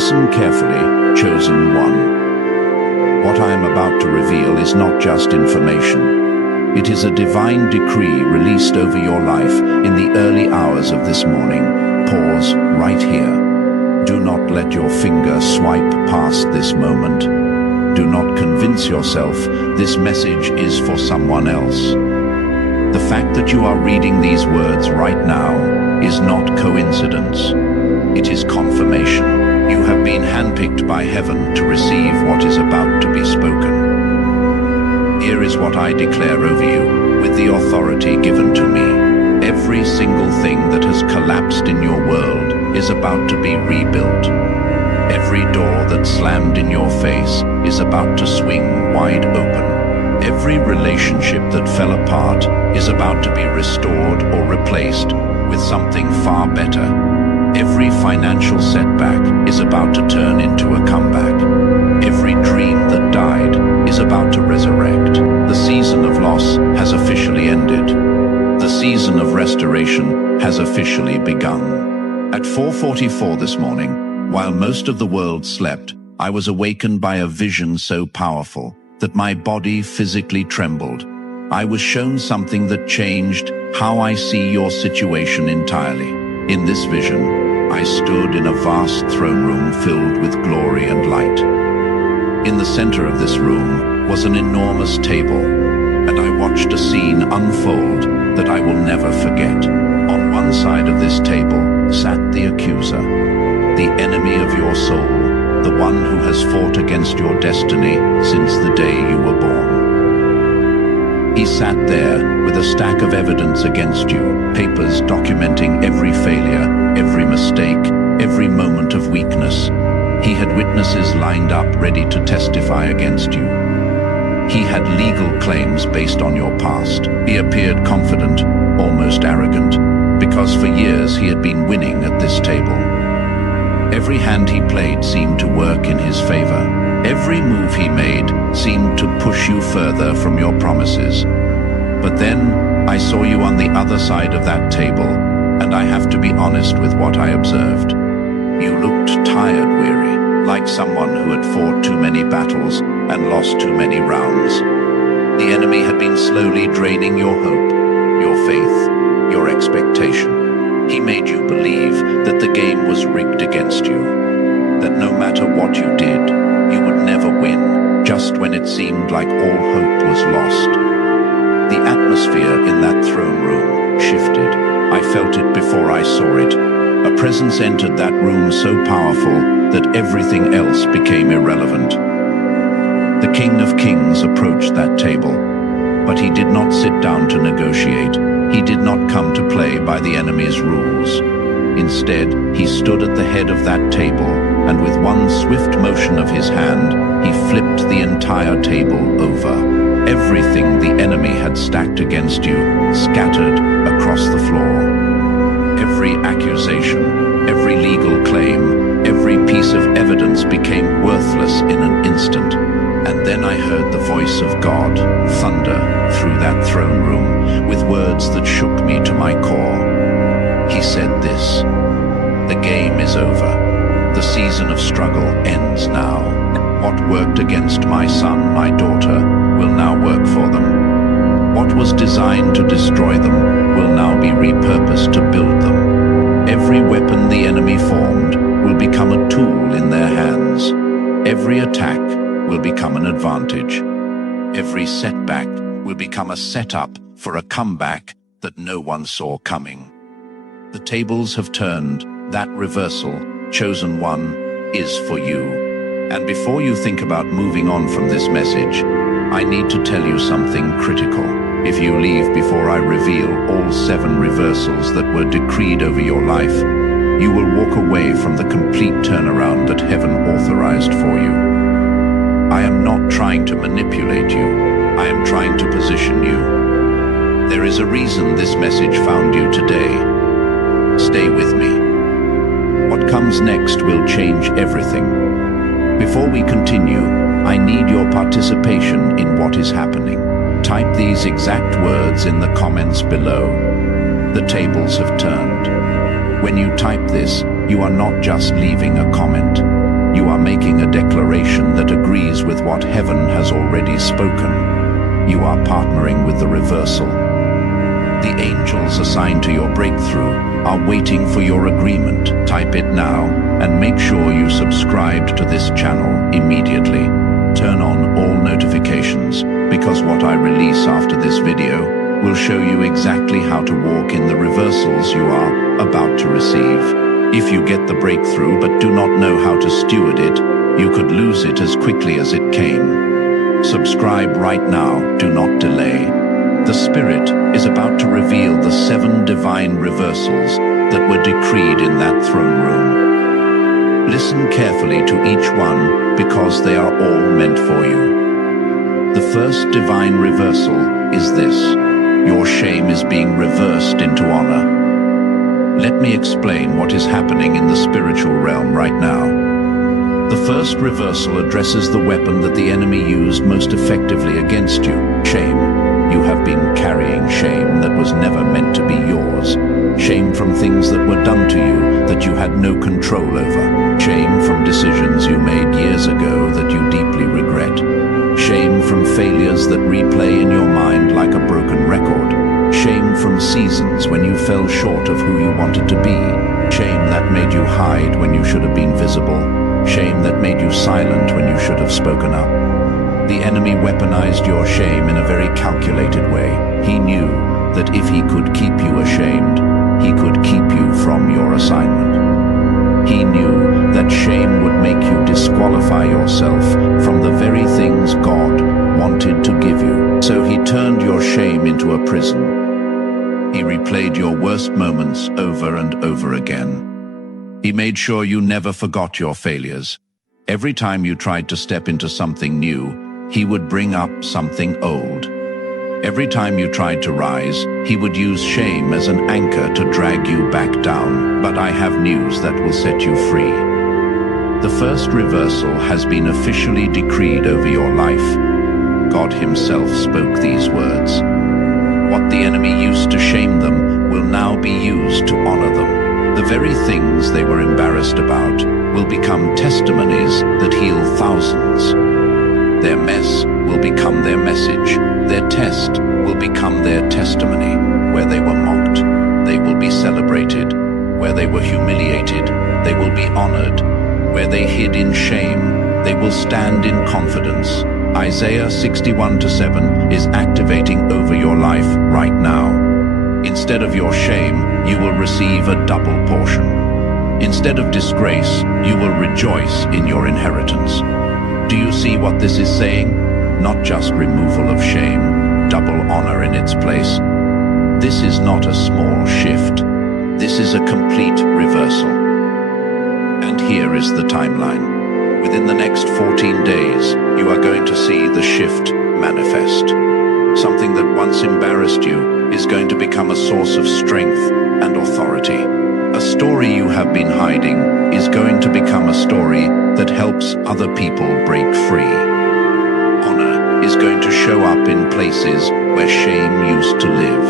Listen carefully, chosen one. What I am about to reveal is not just information. It is a divine decree released over your life in the early hours of this morning. Pause right here. Do not let your finger swipe past this moment. Do not convince yourself this message is for someone else. The fact that you are reading these words right now is not coincidence. It is confirmation. You have been handpicked by heaven to receive what is about to be spoken. Here is what I declare over you, with the authority given to me. Every single thing that has collapsed in your world is about to be rebuilt. Every door that slammed in your face is about to swing wide open. Every relationship that fell apart is about to be restored or replaced with something far better. Every financial setback is about to turn into a comeback. Every dream that died is about to resurrect. The season of loss has officially ended. The season of restoration has officially begun. At 4:44 this morning, while most of the world slept, I was awakened by a vision so powerful that my body physically trembled. I was shown something that changed how I see your situation entirely. In this vision, I stood in a vast throne room filled with glory and light. In the center of this room was an enormous table, and I watched a scene unfold that I will never forget. On one side of this table sat the accuser, the enemy of your soul, the one who has fought against your destiny since the day you were born. He sat there with a stack of evidence against you, papers documenting every failure, every mistake, every moment of weakness. He had witnesses lined up ready to testify against you. He had legal claims based on your past. He appeared confident, almost arrogant, because for years he had been winning at this table. Every hand he played seemed to work in his favor. Every move he made seemed to push you further from your promises. But then I saw you on the other side of that table, and I have to be honest with what I observed. You looked tired, weary, like someone who had fought too many battles and lost too many rounds. The enemy had been slowly draining your hope, your faith, your expectation. He made you believe that the game was rigged against you, that no matter what you did, you would never win, just when it seemed like all hope was lost. The atmosphere in that throne room shifted. I felt it before I saw it. A presence entered that room so powerful that everything else became irrelevant. The King of Kings approached that table, but he did not sit down to negotiate. He did not come to play by the enemy's rules. Instead, he stood at the head of that table, and with one swift motion of his hand, he flipped the entire table over. Everything the enemy had stacked against you scattered across the floor. Every accusation, every legal claim, every piece of evidence became worthless in an instant. And then I heard the voice of God thunder through that throne room with words that shook me to my core. He said this: "The game is over. The season of struggle ends now. What worked against my son, my daughter, will now work for them. What was designed to destroy them will now be repurposed to build them. Every weapon the enemy formed will become a tool in their hands. Every attack will become an advantage. Every setback will become a setup for a comeback that no one saw coming. The tables have turned. That reversal, chosen one, is for you. And before you think about moving on from this message, I need to tell you something critical. If you leave before I reveal all 7 reversals that were decreed over your life, you will walk away from the complete turnaround that heaven authorized for you. I am not trying to manipulate you. I am trying to position you. There is a reason this message found you today. Stay with me. What comes next will change everything. Before we continue, I need your participation in what is happening. Type these exact words in the comments below. The tables have turned. When you type this, you are not just leaving a comment. You are making a declaration that agrees with what heaven has already spoken. You are partnering with the reversal. The angels assigned to your breakthrough are waiting for your agreement. Type it now and make sure you subscribe to this channel immediately. Turn on all notifications, because what I release after this video will show you exactly how to walk in the reversals you are about to receive. If you get the breakthrough but do not know how to steward it, you could lose it as quickly as it came. Subscribe right now, do not delay. The Spirit is about to reveal the 7 divine reversals that were decreed in that throne room. Listen carefully to each one, because they are all meant for you. The first divine reversal is this: your shame is being reversed into honor. Let me explain what is happening in the spiritual realm right now. The first reversal addresses the weapon that the enemy used most effectively against you: shame. You have been carrying shame that was never meant to be yours. Shame from things that were done to you that you had no control over. Shame from decisions you made years ago that you deeply regret. Shame from failures that replay in your mind like a broken record. Shame from seasons when you fell short of who you wanted to be. Shame that made you hide when you should have been visible. Shame that made you silent when you should have spoken up. The enemy weaponized your shame in a very calculated way. He knew that if he could keep you ashamed, he could keep you from your assignment. He knew that shame would make you disqualify yourself from the very things God wanted to give you. So he turned your shame into a prison. He replayed your worst moments over and over again. He made sure you never forgot your failures. Every time you tried to step into something new, he would bring up something old. Every time you tried to rise, he would use shame as an anchor to drag you back down. But I have news that will set you free. The first reversal has been officially decreed over your life. God himself spoke these words. What the enemy used to shame them will now be used to honor them. The very things they were embarrassed about will become testimonies that heal thousands. Their mess will become their message. Their test will become their testimony. Where they were mocked, they will be celebrated. Where they were humiliated, they will be honored. Where they hid in shame, they will stand in confidence. Isaiah 61:7 is activating over your life right now. Instead of your shame, you will receive a double portion. Instead of disgrace, you will rejoice in your inheritance. Do you see what this is saying? Not just removal of shame, double honor in its place. This is not a small shift. This is a complete reversal. And here is the timeline. Within the next 14 days, you are going to see the shift manifest. Something that once embarrassed you is going to become a source of strength and authority. A story you have been hiding is going to become a story that helps other people break free. Honor is going to show up in places where shame used to live.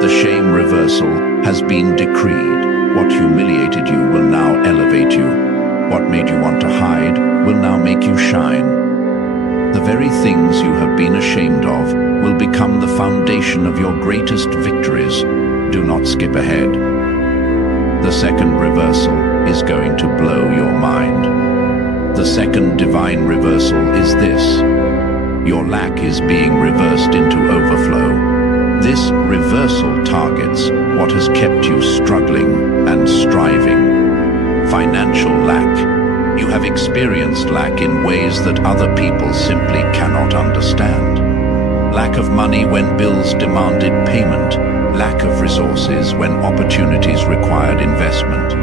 The shame reversal has been decreed. What humiliated you will now elevate you. What made you want to hide will now make you shine. The very things you have been ashamed of will become the foundation of your greatest victories. Do not skip ahead. The second reversal is going to blow your mind. The second divine reversal is this: your lack is being reversed into overflow. This reversal targets what has kept you struggling and striving. Financial lack. You have experienced lack in ways that other people simply cannot understand. Lack of money when bills demanded payment. Lack of resources when opportunities required investment.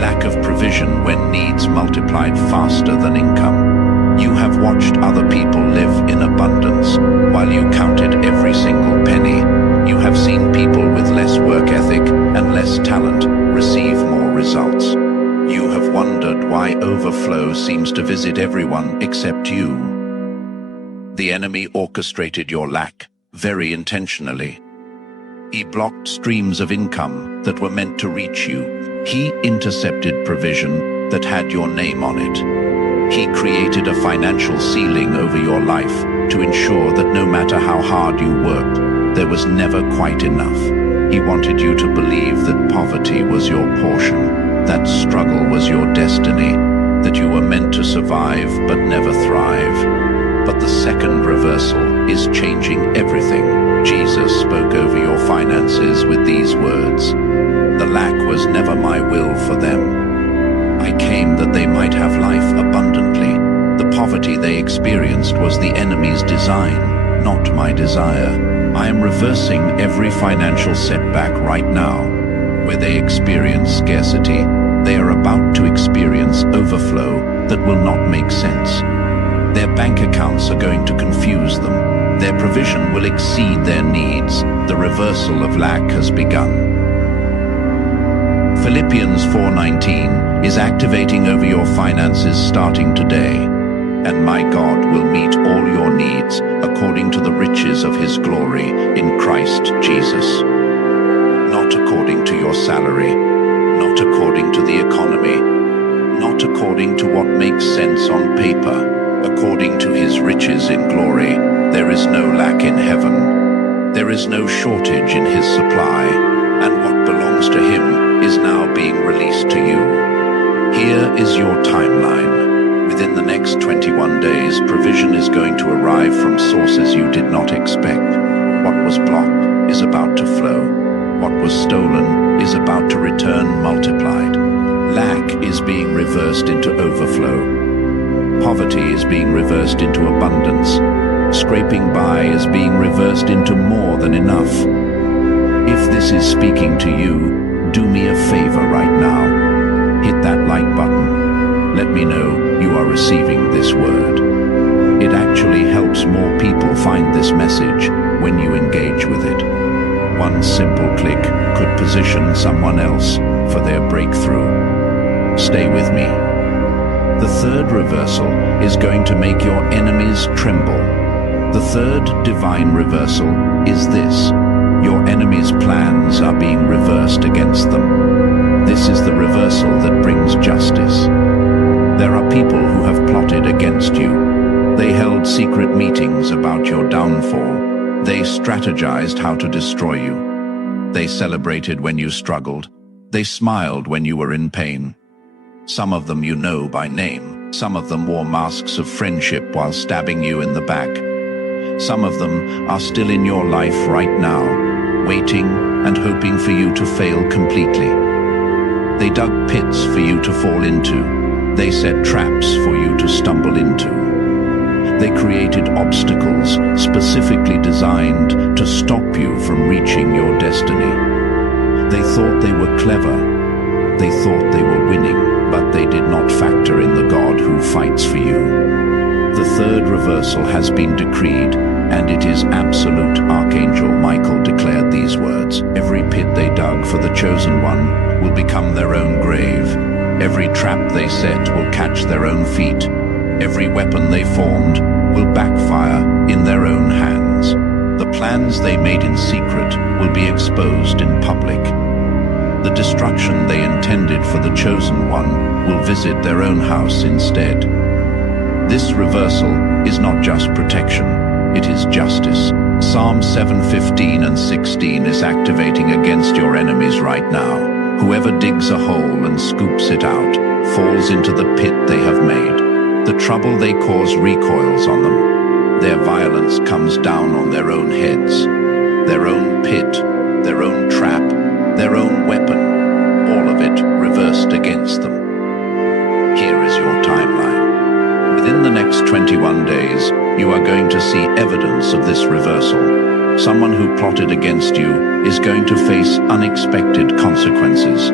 Lack of provision when needs multiplied faster than income. You have watched other people live in abundance while you counted every single penny. You have seen people with less work ethic and less talent receive more results. You have wondered why overflow seems to visit everyone except you. The enemy orchestrated your lack very intentionally. He blocked streams of income that were meant to reach you. He intercepted provision that had your name on it. He created a financial ceiling over your life to ensure that no matter how hard you worked, there was never quite enough. He wanted you to believe that poverty was your portion, that struggle was your destiny, that you were meant to survive but never thrive. But the second reversal is changing everything. Jesus spoke over your finances with these words, "The lack was never my will for them. I came that they might have life abundantly." The poverty they experienced was the enemy's design, not my desire. I am reversing every financial setback right now. Where they experience scarcity, they are about to experience overflow that will not make sense. Their bank accounts are going to confuse them. Their provision will exceed their needs. The reversal of lack has begun. Philippians 4:19 is activating over your finances starting today. "And my God will meet all your needs according to the riches of his glory in Christ Jesus." Not according to your salary, not according to the economy, not according to what makes sense on paper, according to his riches in glory. There is no lack in heaven. There is no shortage in his supply, and what belongs to him is now being released to you. Here is your timeline. Within the next 21 days, provision is going to arrive from sources you did not expect. What was blocked is about to flow. What was stolen is about to return multiplied. Lack is being reversed into overflow. Poverty is being reversed into abundance. Scraping by is being reversed into more than enough. If this is speaking to you, do me a favor right now. Hit that like button. Let me know you are receiving this word. It actually helps more people find this message when you engage with it. One simple click could position someone else for their breakthrough. Stay with me. The third reversal is going to make your enemies tremble. The third divine reversal is this: your enemies' plans are being reversed against them. This is the reversal that brings justice. There are people who have plotted against you. They held secret meetings about your downfall. They strategized how to destroy you. They celebrated when you struggled. They smiled when you were in pain. Some of them you know by name. Some of them wore masks of friendship while stabbing you in the back. Some of them are still in your life right now, waiting and hoping for you to fail completely. They dug pits for you to fall into. They set traps for you to stumble into. They created obstacles specifically designed to stop you from reaching your destiny. They thought they were clever. They thought they were winning, but they did not factor in the God who fights for you. The third reversal has been decreed, and it is absolute. Archangel Michael declared these words: "Every pit they dug for the chosen one will become their own grave. Every trap they set will catch their own feet. Every weapon they formed will backfire in their own hands. The plans they made in secret will be exposed in public. The destruction they intended for the chosen one will visit their own house instead." This reversal is not just protection, it is justice. Psalm 7:15 and 16 is activating against your enemies right now. Whoever digs a hole and scoops it out falls into the pit they have made. The trouble they cause recoils on them. Their violence comes down on their own heads. Their own pit, their own trap, their own weapon, all of it reversed against them. Here is your timeline. Within the next 21 days, you are going to see evidence of this reversal. Someone who plotted against you is going to face unexpected consequences.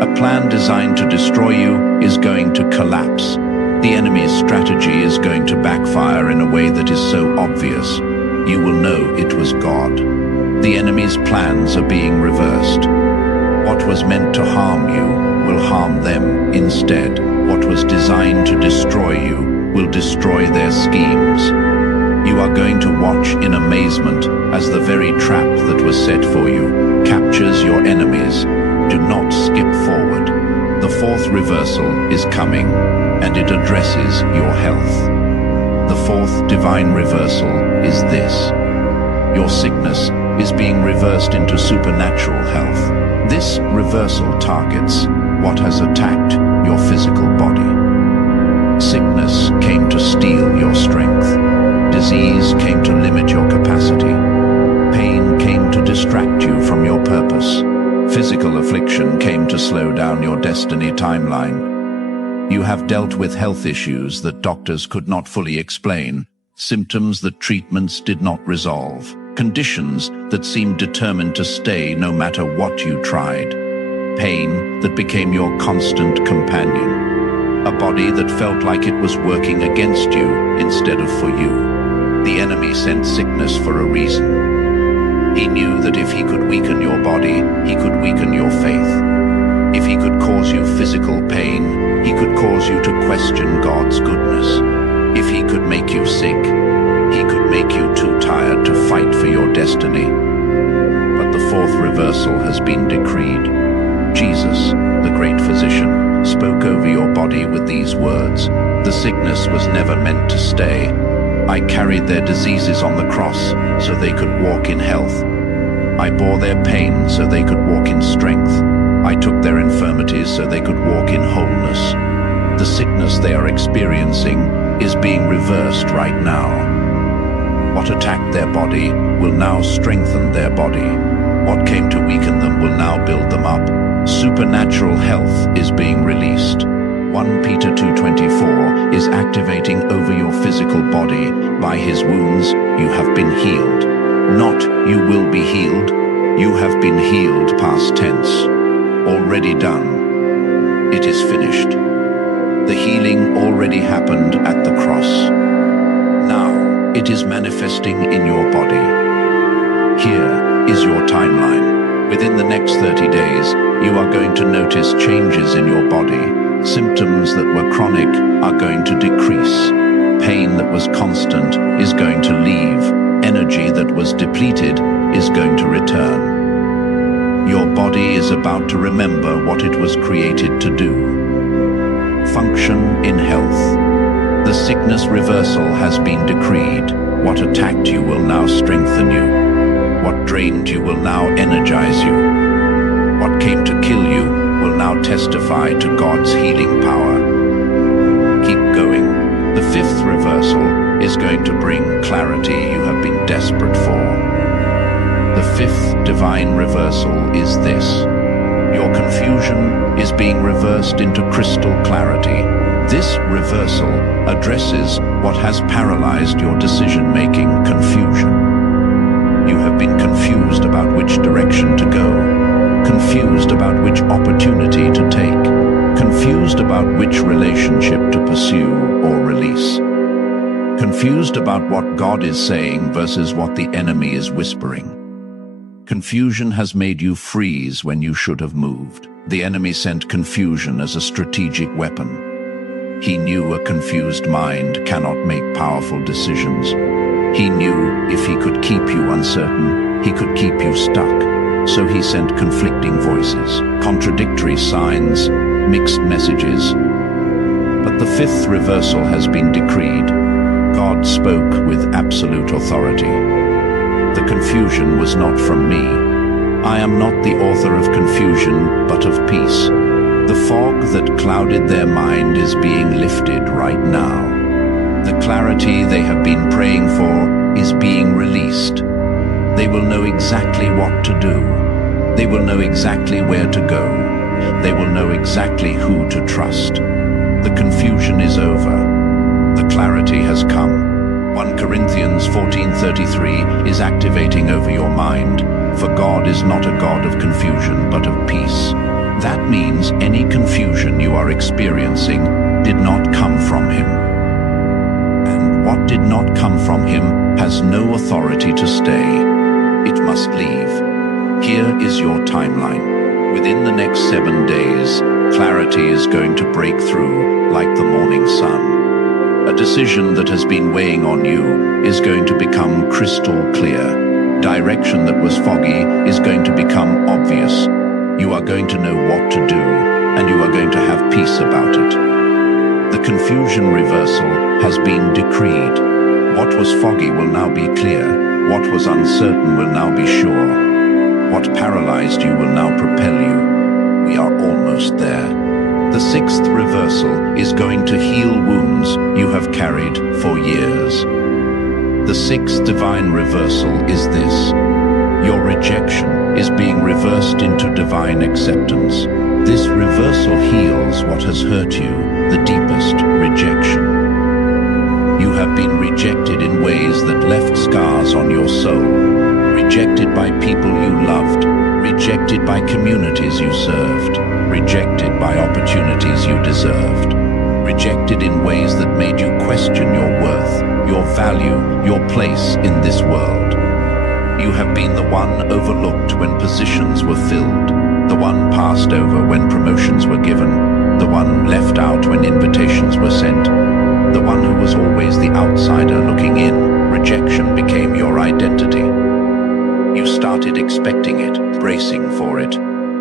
A plan designed to destroy you is going to collapse. The enemy's strategy is going to backfire in a way that is so obvious. You will know it was God. The enemy's plans are being reversed. What was meant to harm you will harm them instead. What was designed to destroy you will destroy their schemes. You are going to watch in amazement as the very trap that was set for you captures your enemies. Do not skip forward. The fourth reversal is coming, and it addresses your health. The fourth divine reversal is this. Your sickness is being reversed into supernatural health. This reversal targets what has attacked your physical body. Sickness came to steal your strength. Disease came to limit your capacity. Pain came to distract you from your purpose. Physical affliction came to slow down your destiny timeline. You have dealt with health issues that doctors could not fully explain, symptoms that treatments did not resolve, conditions that seemed determined to stay no matter what you tried, pain that became your constant companion, a body that felt like it was working against you instead of for you. The enemy sent sickness for a reason. He knew that if he could weaken your body, he could weaken your faith. If he could cause you physical pain, he could cause you to question God's goodness. If he could make you sick, he could make you too tired to fight for your destiny. But the fourth reversal has been decreed. Jesus, the great physician, spoke over your body with these words. The sickness was never meant to stay. I carried their diseases on the cross so they could walk in health. I bore their pain so they could walk in strength. I took their infirmities so they could walk in wholeness. The sickness they are experiencing is being reversed right now. What attacked their body will now strengthen their body. What came to weaken them will now build them up. Supernatural health is being released. 1 Peter 2:24 is activating over your physical body. By his wounds you have been healed. Not you will be healed. You have been healed past tense. Already done. It is finished. The healing already happened at the cross. Now it is manifesting in your body. Here is your timeline. Within the next 30 days, you are going to notice changes in your body. Symptoms that were chronic are going to decrease. Pain that was constant is going to leave. Energy that was depleted is going to return. Your body is about to remember what it was created to do. Function in health. The sickness reversal has been decreed. What attacked you will now strengthen you. What drained you will now energize you. What came to kill you will now testify to God's healing power. Keep going. The fifth reversal is going to bring clarity you have been desperate for. The fifth divine reversal is this. Your confusion is being reversed into crystal clarity. This reversal addresses what has paralyzed your decision-making: confusion. You have been confused about which direction to go. Confused about which opportunity to take, confused about which relationship to pursue or release, confused about what God is saying versus what the enemy is whispering. Confusion has made you freeze when you should have moved. The enemy sent confusion as a strategic weapon. He knew a confused mind cannot make powerful decisions. He knew if he could keep you uncertain, he could keep you stuck. So he sent conflicting voices, contradictory signs, mixed messages. But the fifth reversal has been decreed. God spoke with absolute authority. The confusion was not from me. I am not the author of confusion, but of peace. The fog that clouded their mind is being lifted right now. The clarity they have been praying for is being released. They will know exactly what to do. They will know exactly where to go. They will know exactly who to trust. The confusion is over. The clarity has come. 1 Corinthians 14:33 is activating over your mind. For God is not a God of confusion, but of peace. That means any confusion you are experiencing did not come from him. And what did not come from him has no authority to stay. It must leave. Here is your timeline. Within the next 7 days, clarity is going to break through like the morning sun. A decision that has been weighing on you is going to become crystal clear. Direction that was foggy is going to become obvious. You are going to know what to do, and you are going to have peace about it. The confusion reversal has been decreed. What was foggy will now be clear. What was uncertain will now be sure. What paralyzed you will now propel you. We are almost there. The sixth reversal is going to heal wounds you have carried for years. The sixth divine reversal is this. Your rejection is being reversed into divine acceptance. This reversal heals what has hurt you, the deepest rejection. You have been rejected in ways that left scars on your soul. Rejected by people you loved. Rejected by communities you served. Rejected by opportunities you deserved. Rejected in ways that made you question your worth, your value, your place in this world. You have been the one overlooked when positions were filled, the one passed over when promotions were given, the one left out when invitations were sent, the one who was always the outsider looking in. Rejection became your identity. You started expecting it, bracing for it,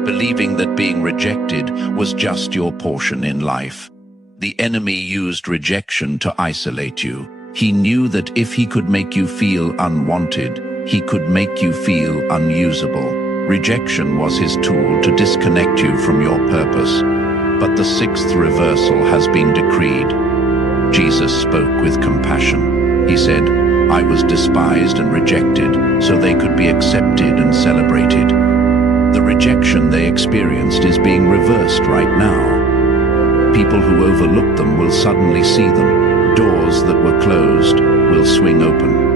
believing that being rejected was just your portion in life. The enemy used rejection to isolate you. He knew that if he could make you feel unwanted, he could make you feel unusable. Rejection was his tool to disconnect you from your purpose. But the sixth reversal has been decreed. Jesus spoke with compassion. He said, I was despised and rejected so they could be accepted and celebrated. The rejection they experienced is being reversed right now. People who overlooked them will suddenly see them. Doors that were closed will swing open.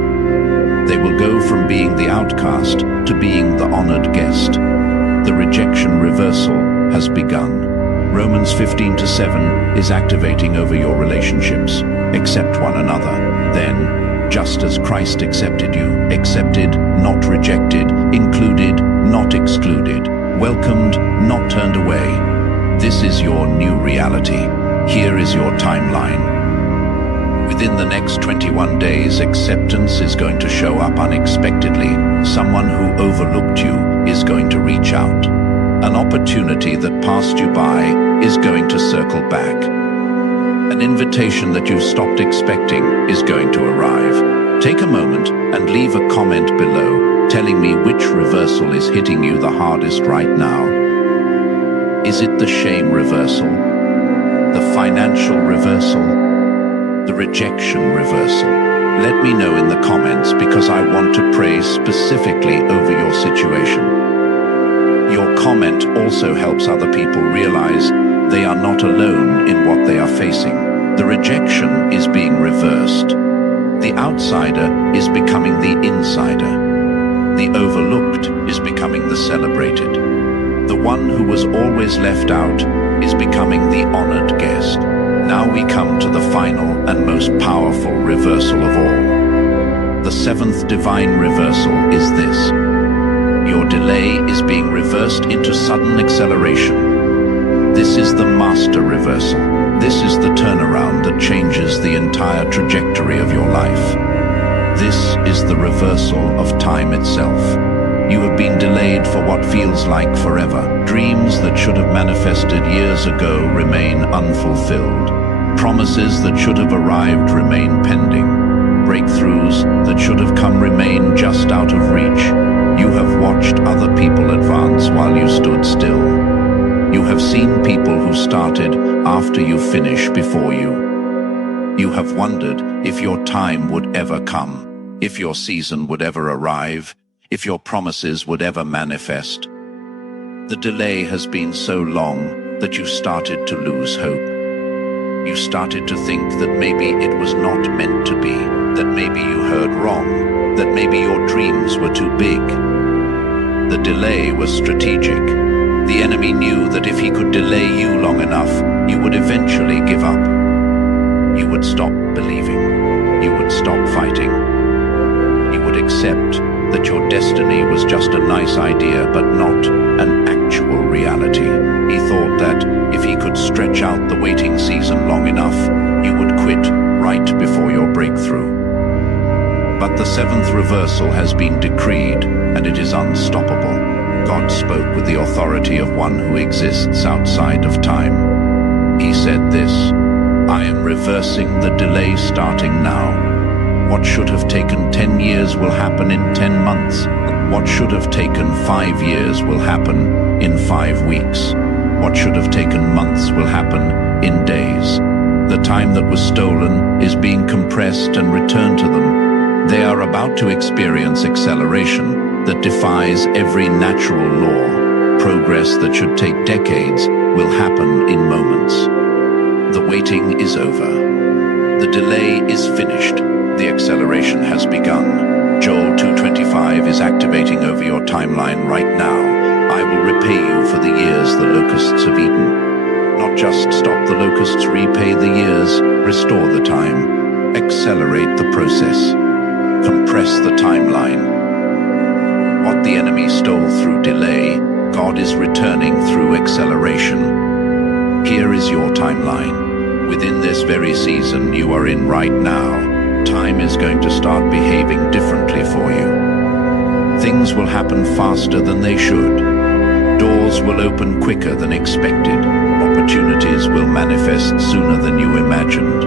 They will go from being the outcast to being the honored guest. The rejection reversal has begun. Romans 15:7 is activating over your relationships. Accept one another. Then, just as Christ accepted you, accepted, not rejected, included, not excluded, welcomed, not turned away. This is your new reality. Here is your timeline. Within the next 21 days, acceptance is going to show up unexpectedly. Someone who overlooked you is going to reach out. An opportunity that passed you by is going to circle back. An invitation that you stopped expecting is going to arrive. Take a moment and leave a comment below telling me which reversal is hitting you the hardest right now. Is it the shame reversal? The financial reversal? The rejection reversal? Let me know in the comments because I want to pray specifically over your situation. Your comment also helps other people realize they are not alone in what they are facing. The rejection is being reversed. The outsider is becoming the insider. The overlooked is becoming the celebrated. The one who was always left out is becoming the honored guest. Now we come to the final and most powerful reversal of all. The seventh divine reversal is this. Your delay is being reversed into sudden acceleration. This is the master reversal. This is the turnaround that changes the entire trajectory of your life. This is the reversal of time itself. You have been delayed for what feels like forever. Dreams that should have manifested years ago remain unfulfilled. Promises that should have arrived remain pending. Breakthroughs that should have come remain just out of reach. You have watched other people advance while you stood still. You have seen people who started after you finished before you. You have wondered if your time would ever come, if your season would ever arrive, if your promises would ever manifest. The delay has been so long that you started to lose hope. You started to think that maybe it was not meant to be, that maybe you heard wrong, that maybe your dreams were too big. The delay was strategic. The enemy knew that if he could delay you long enough, you would eventually give up. You would stop believing. You would stop fighting. You would accept that your destiny was just a nice idea but not an actual reality. He thought that if he could stretch out the waiting season long enough, you would quit right before your breakthrough. But the seventh reversal has been decreed, and it is unstoppable. God spoke with the authority of one who exists outside of time. He said this, "I am reversing the delay starting now. What should have taken 10 years will happen in 10 months. What should have taken 5 years will happen in 5 weeks. What should have taken months will happen in days." The time that was stolen is being compressed and returned to them. They are about to experience acceleration that defies every natural law. Progress that should take decades will happen in moments. The waiting is over. The delay is finished. The acceleration has begun. Joel 2:25 is activating over your timeline right now. "I will repay you for the years the locusts have eaten." Not just stop the locusts, repay the years, restore the time, accelerate the process, compress the timeline. What the enemy stole through delay, God is returning through acceleration. Here is your timeline. Within this very season you are in right now, time is going to start behaving differently for you. Things will happen faster than they should. Doors will open quicker than expected. Opportunities will manifest sooner than you imagined.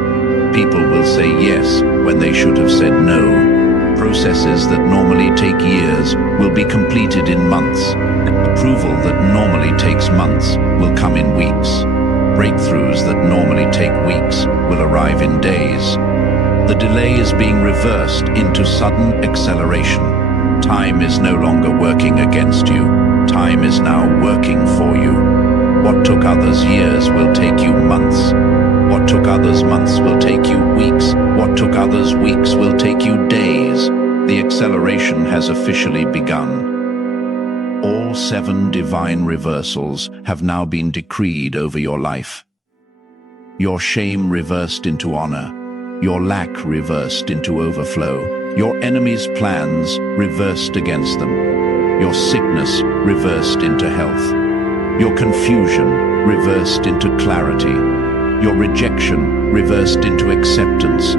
People will say yes when they should have said no. Processes that normally take years will be completed in months. Approval that normally takes months will come in weeks. Breakthroughs that normally take weeks will arrive in days. The delay is being reversed into sudden acceleration. Time is no longer working against you. Time is now working for you. What took others years will take you months. What took others months will take you weeks. What took others weeks will take you days. The acceleration has officially begun. All 7 divine reversals have now been decreed over your life. Your shame reversed into honor. Your lack reversed into overflow. Your enemies' plans reversed against them. Your sickness reversed into health. Your confusion reversed into clarity. Your rejection reversed into acceptance.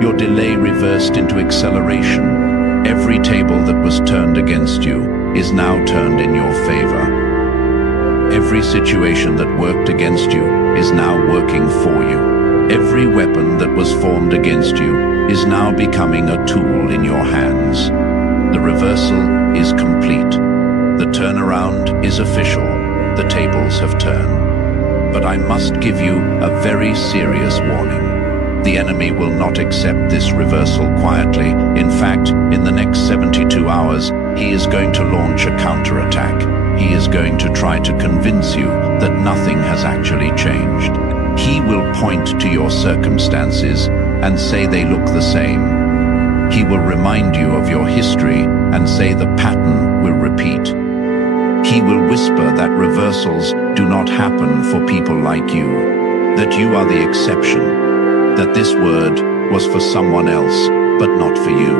Your delay reversed into acceleration. Every table that was turned against you is now turned in your favor. Every situation that worked against you is now working for you. Every weapon that was formed against you is now becoming a tool in your hands. The reversal is complete. The turnaround is official. The tables have turned. But I must give you a very serious warning. The enemy will not accept this reversal quietly. In fact, in the next 72 hours, he is going to launch a counterattack. He is going to try to convince you that nothing has actually changed. He will point to your circumstances and say they look the same. He will remind you of your history and say the pattern will repeat. He will whisper that reversals do not happen for people like you, that you are the exception, that this word was for someone else, but not for you.